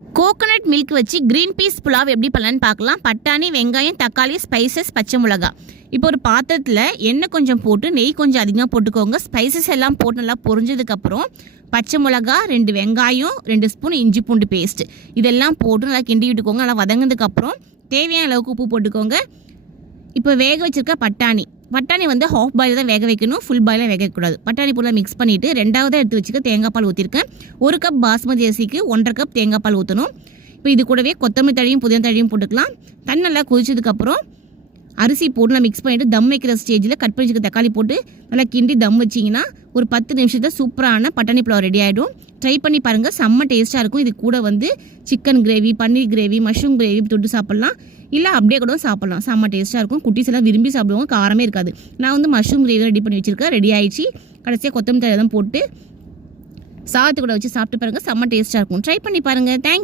Coconut milk வச்சு green peas pulao எப்படி பண்ணலான்னு பார்க்கலாம். பட்டாணி, வெங்காயம், தக்காளி, ஸ்பைசஸ், பச்சை மிளகா. இப்போ ஒரு பாத்திரத்தில் எண்ணெய் கொஞ்சம் போட்டு நெய் கொஞ்சம் அதிகமாக போட்டுக்கோங்க. ஸ்பைசஸ் எல்லாம் போட்டு நல்லா பொரிஞ்சதுக்கப்புறம் பச்சை மிளகா, 2 வெங்காயம், 2 ஸ்பூன் இஞ்சி பூண்டு பேஸ்ட்டு இதெல்லாம் போட்டு நல்லா கிண்டி விட்டுக்கோங்க. நல்லா வதங்கினதுக்கப்புறம் தேவையான அளவுக்கு உப்பு போட்டுக்கோங்க. இப்போ வேக வச்சுருக்க பட்டாணி வந்து ஹாஃப் பாயில் தான் வேக வைக்கணும், ஃபுல் பாயிலாக வேக வைக்கக்கூடாது. பட்டாணி பொருளை மிக்ஸ் பண்ணிவிட்டு ரெண்டாவதாக எடுத்து வச்சுக்க தேங்காய் பால் ஊற்றிருக்கேன். 1 கப் பாஸ்மதி அரிசிக்கு 1.5 கப் தேங்காய் பால் ஊற்றணும். இப்போ இது கூடவே கொத்தமல்லி தழையும் புதினா தழையும் போட்டுக்கலாம். தண்ணி நல்லா கொதிச்சதுக்கப்புறம் அரிசி போட்டு நல்லா மிக்ஸ் பண்ணிவிட்டு தம் வைக்கிற ஸ்டேஜில் கட் பண்ணி வச்சுக்க தக்காளி போட்டு நல்லா கிண்டி தம் வச்சிங்கன்னா ஒரு 10 நிமிஷத்தில் சூப்பரான பட்டாணி புலாவ் ரெடி ஆகிடும். ட்ரை பண்ணி பாருங்கள், செம்ம டேஸ்ட்டாக இருக்கும். இது கூட வந்து சிக்கன் கிரேவி, பன்னீர் கிரேவி, மஷ்ரூம் கிரேவி தொட்டு சாப்பிட்லாம், இல்லை அப்படியே கூட சாப்பிட்லாம். செம்ம டேஸ்ட்டாக இருக்கும். குட்டீஸ் எல்லாம் விரும்பி சாப்பிடுவாங்க, காரமே இருக்காது. நான் வந்து மஷ்ரூம் கிரேவி ரெடி பண்ணி வச்சுருக்கேன், ரெடி ஆகிடுச்சு. கடைசியாக கொத்தமல்லி தழை தான் போட்டு சாதத்து கூட வச்சு சாப்பிட்டு பாருங்கள், செம்ம டேஸ்ட்டாக இருக்கும். ட்ரை பண்ணி பாருங்கள். தேங்க்ஸ்.